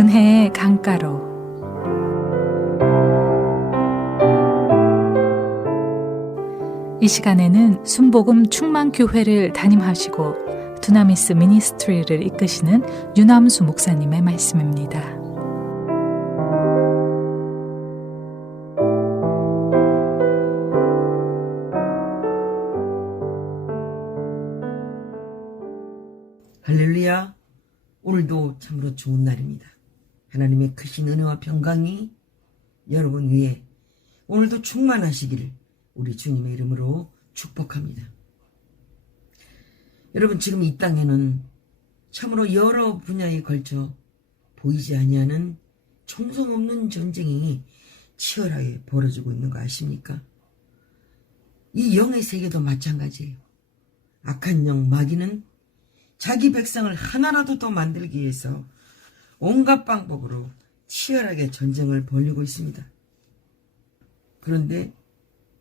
은혜의 강가로. 이 시간에는 순복음 충만교회를 담임하시고 두나미스 미니스트리를 이끄시는 유남수 목사님의 말씀입니다. 할렐루야. 오늘도 참으로 좋은 날입니다. 하나님의 크신 은혜와 평강이 여러분 위에 오늘도 충만하시기를 우리 주님의 이름으로 축복합니다. 여러분, 지금 이 땅에는 참으로 여러 분야에 걸쳐 보이지 아니하는 총성 없는 전쟁이 치열하게 벌어지고 있는 거 아십니까? 이 영의 세계도 마찬가지예요. 악한 영 마귀는 자기 백성을 하나라도 더 만들기 위해서 온갖 방법으로 치열하게 전쟁을 벌이고 있습니다. 그런데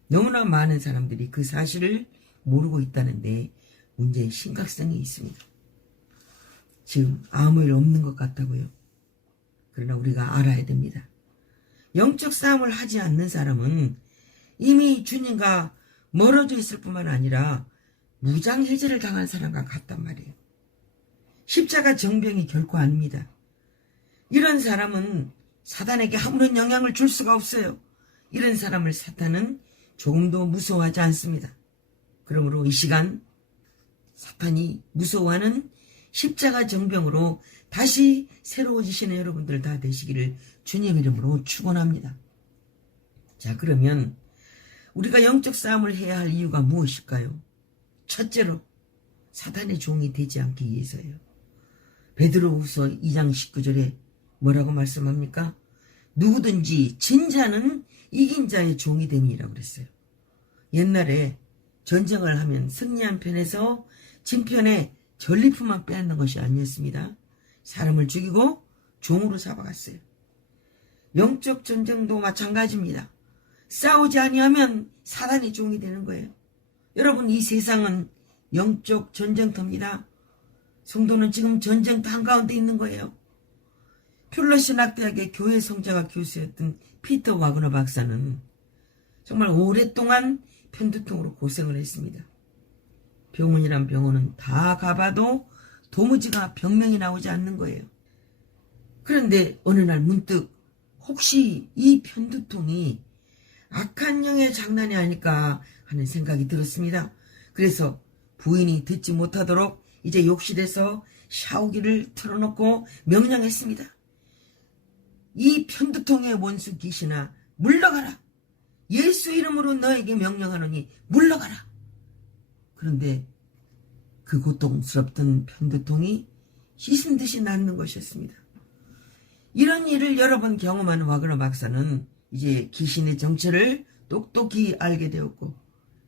너무나 많은 사람들이 그 사실을 모르고 있다는데 문제의 심각성이 있습니다. 지금 아무 일 없는 것 같다고요. 그러나 우리가 알아야 됩니다. 영적 싸움을 하지 않는 사람은 이미 주님과 멀어져 있을 뿐만 아니라 무장해제를 당한 사람과 같단 말이에요. 십자가 정병이 결코 아닙니다. 이런 사람은 사단에게 아무런 영향을 줄 수가 없어요. 이런 사람을 사탄은 조금도 무서워하지 않습니다. 그러므로 이 시간 사탄이 무서워하는 십자가 정병으로 다시 새로워지시는 여러분들 다 되시기를 주님 이름으로 축원합니다. 자, 그러면 우리가 영적 싸움을 해야 할 이유가 무엇일까요? 첫째로 사탄의 종이 되지 않기 위해서예요. 베드로후서 2장 19절에 뭐라고 말씀합니까? 누구든지 진 자는 이긴 자의 종이 됨이라고 그랬어요. 옛날에 전쟁을 하면 승리한 편에서 진 편에 전리품만 빼앗는 것이 아니었습니다. 사람을 죽이고 종으로 잡아갔어요. 영적 전쟁도 마찬가지입니다. 싸우지 아니하면 사단의 종이 되는 거예요. 여러분, 이 세상은 영적 전쟁터입니다. 성도는 지금 전쟁터 한가운데 있는 거예요. 퓰러 신학대학의 교회 성자가 교수였던 피터 와그너 박사는 정말 오랫동안 편두통으로 고생을 했습니다. 병원이란 병원은 다 가봐도 도무지가 병명이 나오지 않는 거예요. 그런데 어느 날 문득 혹시 이 편두통이 악한 영의 장난이 아닐까 하는 생각이 들었습니다. 그래서 부인이 듣지 못하도록 이제 욕실에서 샤워기를 틀어놓고 명령했습니다. 이 편두통의 원수 귀신아, 물러가라. 예수 이름으로 너에게 명령하노니 물러가라. 그런데 그 고통스럽던 편두통이 씻은 듯이 낫는 것이었습니다. 이런 일을 여러 번 경험한 와그너 박사는 이제 귀신의 정체를 똑똑히 알게 되었고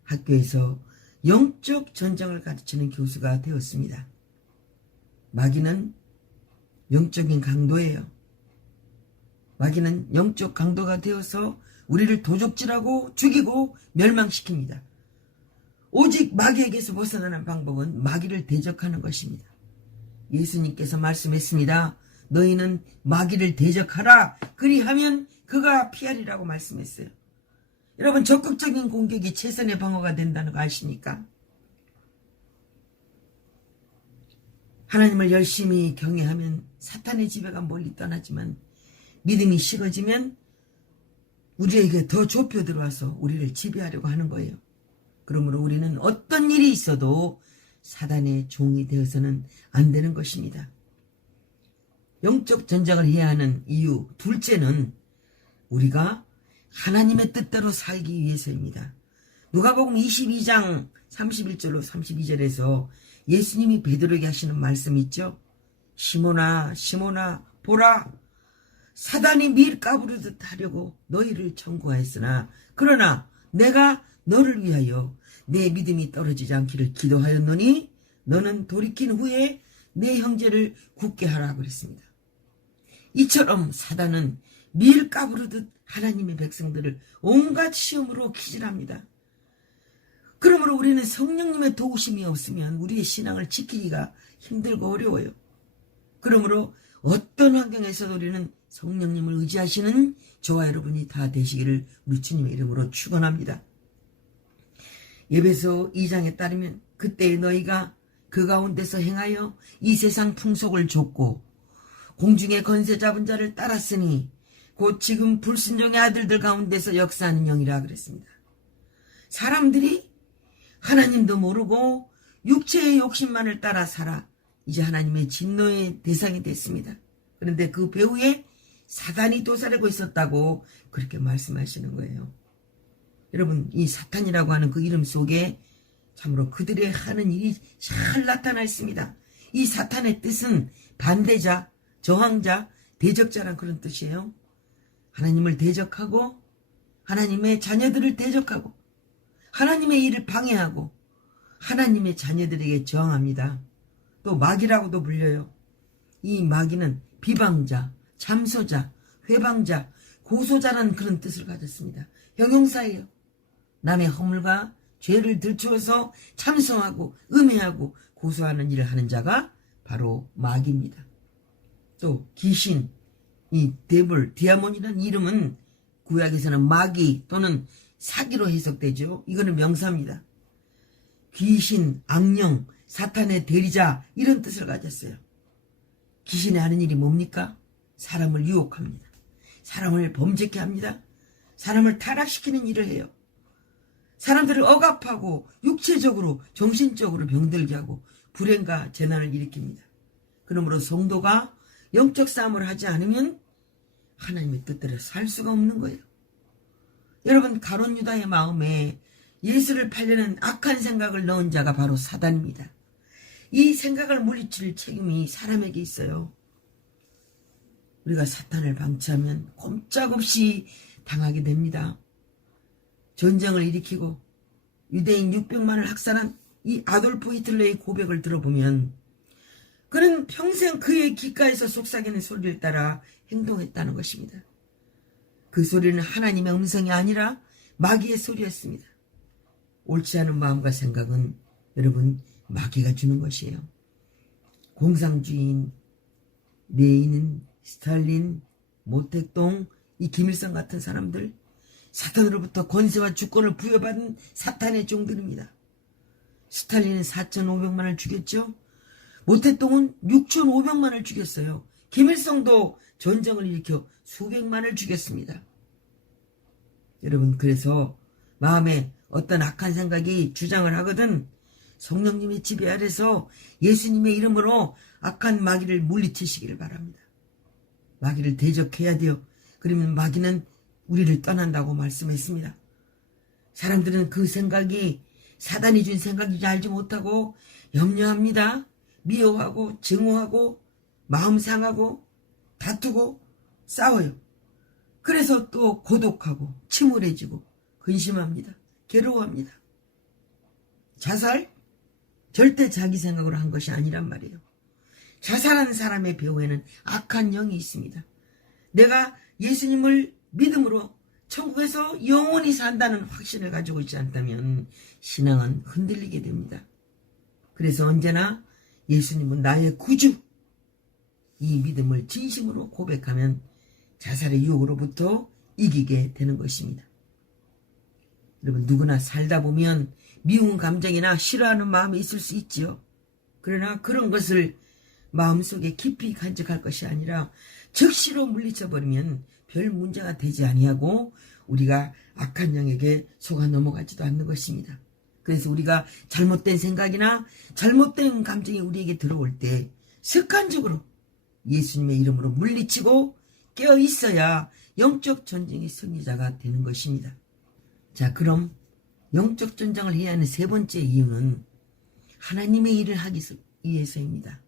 학교에서 영적 전쟁을 가르치는 교수가 되었습니다. 마귀는 영적인 강도예요. 마귀는 영적 강도가 되어서 우리를 도적질하고 죽이고 멸망시킵니다. 오직 마귀에게서 벗어나는 방법은 마귀를 대적하는 것입니다. 예수님께서 말씀했습니다. 너희는 마귀를 대적하라. 그리하면 그가 피하리라고 말씀했어요. 여러분, 적극적인 공격이 최선의 방어가 된다는 거 아십니까? 하나님을 열심히 경외하면 사탄의 지배가 멀리 떠나지만 믿음이 식어지면 우리에게 더 좁혀 들어와서 우리를 지배하려고 하는 거예요. 그러므로 우리는 어떤 일이 있어도 사단의 종이 되어서는 안 되는 것입니다. 영적 전쟁을 해야 하는 이유 둘째는 우리가 하나님의 뜻대로 살기 위해서입니다. 누가복음 22장 31절로 32절에서 예수님이 베드로에게 하시는 말씀 있죠. 시몬아 시몬아 보라, 사단이 밀 까부르듯 하려고 너희를 청구하였으나 그러나 내가 너를 위하여 내 믿음이 떨어지지 않기를 기도하였노니 너는 돌이킨 후에 내 형제를 굳게 하라 그랬습니다. 이처럼 사단은 밀 까부르듯 하나님의 백성들을 온갖 시험으로 기질합니다. 그러므로 우리는 성령님의 도우심이 없으면 우리의 신앙을 지키기가 힘들고 어려워요. 그러므로 어떤 환경에서도 우리는 성령님을 의지하시는 저와 여러분이 다 되시기를 우리 주님의 이름으로 축원합니다. 에베소 2장에 따르면 그때 너희가 그 가운데서 행하여 이 세상 풍속을 좇고 공중의 권세 잡은 자를 따랐으니 곧 지금 불순종의 아들들 가운데서 역사하는 영이라 그랬습니다. 사람들이 하나님도 모르고 육체의 욕심만을 따라 살아 이제 하나님의 진노의 대상이 됐습니다. 그런데 그 배후에 사단이 도사리고 있었다고 그렇게 말씀하시는 거예요. 여러분, 이 사탄이라고 하는 그 이름 속에 참으로 그들의 하는 일이 잘 나타나 있습니다. 이 사탄의 뜻은 반대자, 저항자, 대적자란 그런 뜻이에요. 하나님을 대적하고 하나님의 자녀들을 대적하고 하나님의 일을 방해하고 하나님의 자녀들에게 저항합니다. 또 마귀라고도 불려요. 이 마귀는 비방자, 참소자, 회방자, 고소자라는 그런 뜻을 가졌습니다. 형용사예요. 남의 허물과 죄를 들추어서 참소하고 음해하고 고소하는 일을 하는 자가 바로 마귀입니다. 또 귀신, 이 데블, 디아몬이라는 이름은 구약에서는 마귀 또는 사기로 해석되죠. 이거는 명사입니다. 귀신, 악령, 사탄의 대리자 이런 뜻을 가졌어요. 귀신이 하는 일이 뭡니까? 사람을 유혹합니다. 사람을 범죄케 합니다. 사람을 타락시키는 일을 해요. 사람들을 억압하고 육체적으로 정신적으로 병들게 하고 불행과 재난을 일으킵니다. 그러므로 성도가 영적 싸움을 하지 않으면 하나님의 뜻대로 살 수가 없는 거예요. 여러분, 가룟 유다의 마음에 예수를 팔려는 악한 생각을 넣은 자가 바로 사단입니다. 이 생각을 물리칠 책임이 사람에게 있어요. 우리가 사탄을 방치하면 꼼짝없이 당하게 됩니다. 전쟁을 일으키고 유대인 600만을 학살한 이 아돌프 히틀러의 고백을 들어보면 그는 평생 그의 귓가에서 속삭이는 소리를 따라 행동했다는 것입니다. 그 소리는 하나님의 음성이 아니라 마귀의 소리였습니다. 옳지 않은 마음과 생각은 여러분 마귀가 주는 것이에요. 공산주의인, 레닌, 스탈린, 모택동, 이 김일성 같은 사람들, 사탄으로부터 권세와 주권을 부여받은 사탄의 종들입니다. 스탈린은 4,500만을 죽였죠. 모택동은 6,500만을 죽였어요. 김일성도 전쟁을 일으켜 수백만을 죽였습니다. 여러분, 그래서 마음에 어떤 악한 생각이 주장을 하거든 성령님의 지배 아래서 예수님의 이름으로 악한 마귀를 물리치시기를 바랍니다. 마귀를 대적해야 돼요. 그러면 마귀는 우리를 떠난다고 말씀했습니다. 사람들은 그 생각이 사단이 준 생각인지 알지 못하고 염려합니다. 미워하고 증오하고 마음 상하고 다투고 싸워요. 그래서 또 고독하고 침울해지고 근심합니다. 괴로워합니다. 자살? 절대 자기 생각으로 한 것이 아니란 말이에요. 자살하는 사람의 배후에는 악한 영이 있습니다. 내가 예수님을 믿음으로 천국에서 영원히 산다는 확신을 가지고 있지 않다면 신앙은 흔들리게 됩니다. 그래서 언제나 예수님은 나의 구주, 이 믿음을 진심으로 고백하면 자살의 유혹으로부터 이기게 되는 것입니다. 여러분, 누구나 살다 보면 미운 감정이나 싫어하는 마음이 있을 수 있지요. 그러나 그런 것을 마음속에 깊이 간직할 것이 아니라 즉시로 물리쳐버리면 별 문제가 되지 아니하고 우리가 악한 영에게 속아 넘어가지도 않는 것입니다. 그래서 우리가 잘못된 생각이나 잘못된 감정이 우리에게 들어올 때 습관적으로 예수님의 이름으로 물리치고 깨어 있어야 영적 전쟁의 승리자가 되는 것입니다. 자, 그럼 영적 전쟁을 해야 하는 세 번째 이유는 하나님의 일을 하기 위해서입니다.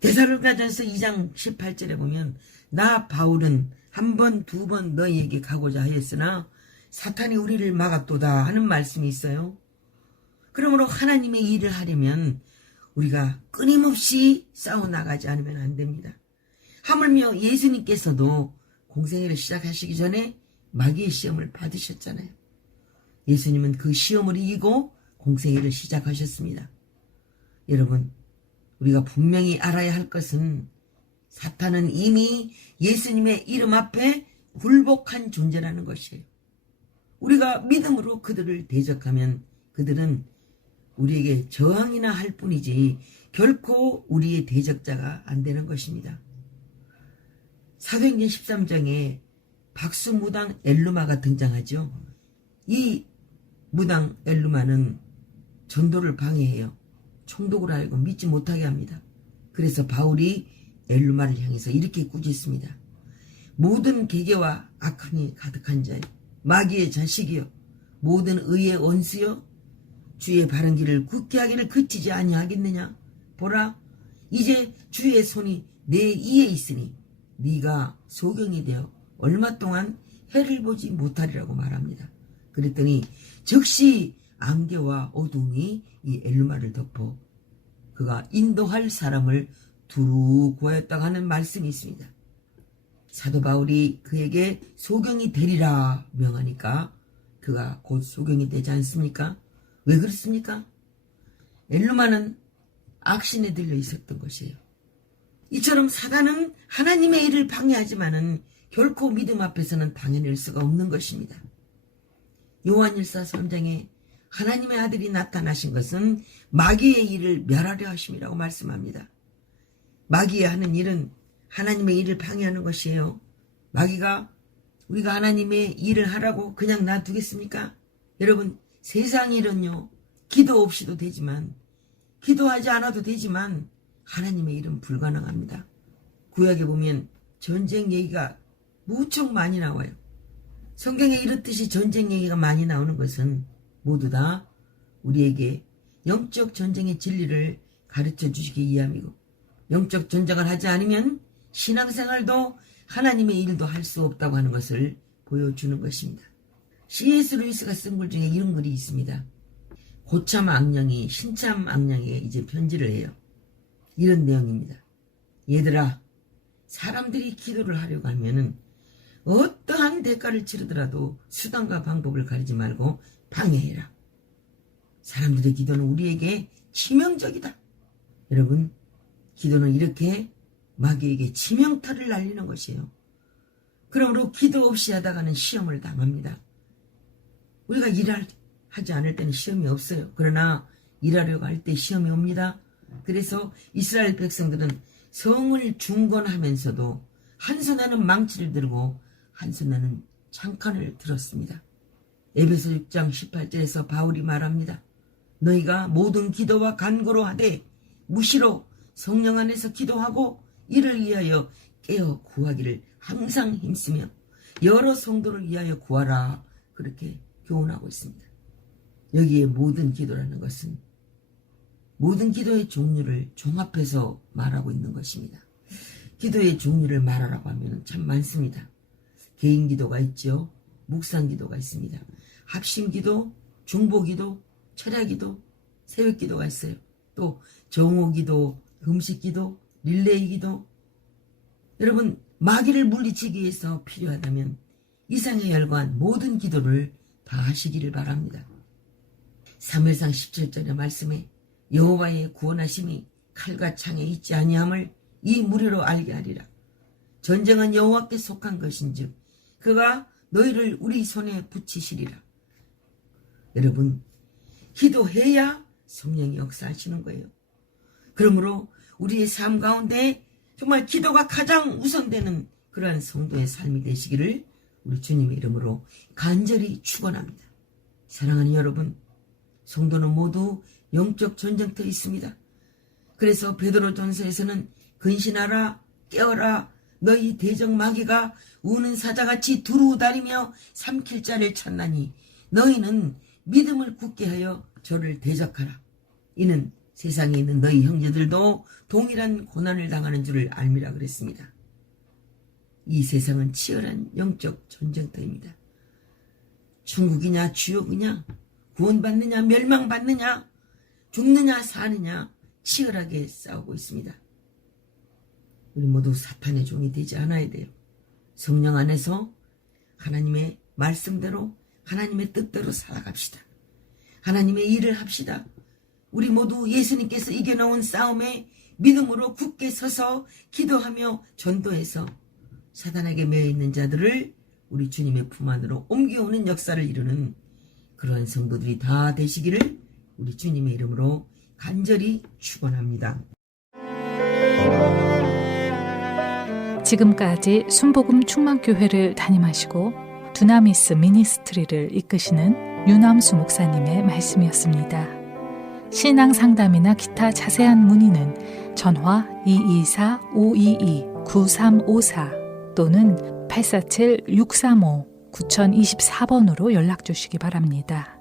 데살로니가전서 2장 18절에 보면 나 바울은 한 번, 두 번 너희에게 가고자 하였으나 사탄이 우리를 막았도다 하는 말씀이 있어요. 그러므로 하나님의 일을 하려면 우리가 끊임없이 싸워나가지 않으면 안 됩니다. 하물며 예수님께서도 공생애를 시작하시기 전에 마귀의 시험을 받으셨잖아요. 예수님은 그 시험을 이기고 공생애를 시작하셨습니다. 여러분, 우리가 분명히 알아야 할 것은 사탄은 이미 예수님의 이름 앞에 굴복한 존재라는 것이에요. 우리가 믿음으로 그들을 대적하면 그들은 우리에게 저항이나 할 뿐이지 결코 우리의 대적자가 안 되는 것입니다. 사도행전 13장에 박수무당 엘루마가 등장하죠. 이 무당 엘루마는 전도를 방해해요. 총독을 알고 믿지 못하게 합니다. 그래서 바울이 엘루마를 향해서 이렇게 꾸짖습니다. 모든 계계와 악함이 가득한 자여, 마귀의 자식이여, 모든 의의 원수여, 주의 바른 길을 굳게 하기를 그치지 아니하겠느냐. 보라, 이제 주의 손이 내 이에 있으니 네가 소경이 되어 얼마 동안 해를 보지 못하리라고 말합니다. 그랬더니 즉시 안개와 어둠이 이 엘루마를 덮어 그가 인도할 사람을 두루 구하였다고 하는 말씀이 있습니다. 사도 바울이 그에게 소경이 되리라 명하니까 그가 곧 소경이 되지 않습니까? 왜 그렇습니까? 엘루마는 악신에 들려 있었던 것이에요. 이처럼 사단은 하나님의 일을 방해하지만은 결코 믿음 앞에서는 당해낼 수가 없는 것입니다. 요한일서 3장에 하나님의 아들이 나타나신 것은 마귀의 일을 멸하려 하심이라고 말씀합니다. 마귀가 하는 일은 하나님의 일을 방해하는 것이에요. 마귀가 우리가 하나님의 일을 하라고 그냥 놔두겠습니까? 여러분, 세상 일은요, 기도 없이도 되지만, 기도하지 않아도 되지만 하나님의 일은 불가능합니다. 구약에 보면 전쟁 얘기가 무척 많이 나와요. 성경에 이렇듯이 전쟁 얘기가 많이 나오는 것은 모두 다 우리에게 영적 전쟁의 진리를 가르쳐 주시기 위함이고, 영적 전쟁을 하지 않으면 신앙생활도 하나님의 일도 할 수 없다고 하는 것을 보여주는 것입니다. C.S. 루이스가 쓴 글 중에 이런 글이 있습니다. 고참 악령이 신참 악령에게 이제 편지를 해요. 이런 내용입니다. 얘들아, 사람들이 기도를 하려고 하면은 어떠한 대가를 치르더라도 수단과 방법을 가리지 말고 방해해라. 사람들의 기도는 우리에게 치명적이다. 여러분, 기도는 이렇게 마귀에게 치명타를 날리는 것이에요. 그러므로 기도 없이 하다가는 시험을 당합니다. 우리가 일하지 않을 때는 시험이 없어요. 그러나 일하려고 할 때 시험이 옵니다. 그래서 이스라엘 백성들은 성을 중건하면서도 한 손에는 망치를 들고 한 손에는 창칸을 들었습니다. 에베소 6장 18절에서 바울이 말합니다. 너희가 모든 기도와 간구로 하되 무시로 성령 안에서 기도하고 이를 위하여 깨어 구하기를 항상 힘쓰며 여러 성도를 위하여 구하라. 그렇게 교훈하고 있습니다. 여기에 모든 기도라는 것은 모든 기도의 종류를 종합해서 말하고 있는 것입니다. 기도의 종류를 말하라고 하면 참 많습니다. 개인 기도가 있죠. 묵상 기도가 있습니다. 합심 기도, 중보 기도, 철야 기도, 새벽 기도가 있어요. 또 정오 기도, 금식 기도, 릴레이 기도. 여러분, 마귀를 물리치기 위해서 필요하다면 이상에 열거한 모든 기도를 다 하시기를 바랍니다. 사무엘상 17절의 말씀에 여호와의 구원하심이 칼과 창에 있지 아니함을 이 무리로 알게 하리라. 전쟁은 여호와께 속한 것인즉 그가 너희를 우리 손에 붙이시리라. 여러분, 기도해야 성령이 역사하시는 거예요. 그러므로 우리의 삶 가운데 정말 기도가 가장 우선되는 그러한 성도의 삶이 되시기를 우리 주님의 이름으로 간절히 축원합니다. 사랑하는 여러분, 성도는 모두 영적 전쟁터에 있습니다. 그래서 베드로전서에서는 근신하라, 깨어라, 너희 대적 마귀가 우는 사자같이 두루 다니며 삼킬 자를 찾나니 너희는 믿음을 굳게 하여 저를 대적하라. 이는 세상에 있는 너희 형제들도 동일한 고난을 당하는 줄을 알미라 그랬습니다. 이 세상은 치열한 영적 전쟁터입니다. 천국이냐 지옥이냐, 구원받느냐 멸망받느냐, 죽느냐 사느냐 치열하게 싸우고 있습니다. 우리 모두 사탄의 종이 되지 않아야 돼요. 성령 안에서 하나님의 말씀대로 하나님의 뜻대로 살아갑시다. 하나님의 일을 합시다. 우리 모두 예수님께서 이겨놓은 싸움에 믿음으로 굳게 서서 기도하며 전도해서 사단에게 매여 있는 자들을 우리 주님의 품 안으로 옮겨오는 역사를 이루는 그러한 성도들이 다 되시기를 우리 주님의 이름으로 간절히 축원합니다. 지금까지 순복음 충만교회를 담임하시고 두나미스 미니스트리를 이끄시는 유남수 목사님의 말씀이었습니다. 신앙 상담이나 기타 자세한 문의는 전화 224-522-9354 또는 847-635-9024번으로 연락 주시기 바랍니다.